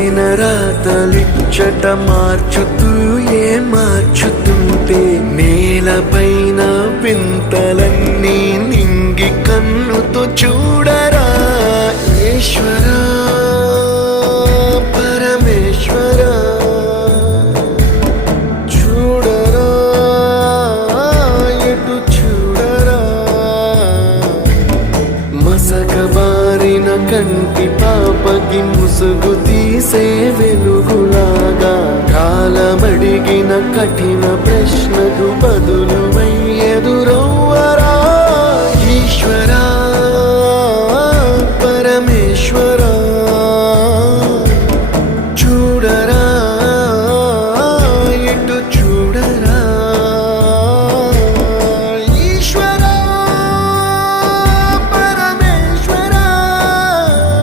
రాసిన రాతలిచ్చట మార్చుతూ మార్చుతుంటే నేలపైన వింతలన్నీ నింగి కన్నుతో చూడరా ఈశ్వరా పరమేశ్వరా చూడరా ఎటు చూడరా మసకబారిన కంటి పాపకి ముసుగు తీసే వెలుగులాగా కాలమడిగిన కఠిన ప్రశ్నకు బదులువై ఎదురవ్వరా ఈశ్వరా పరమేశ్వరా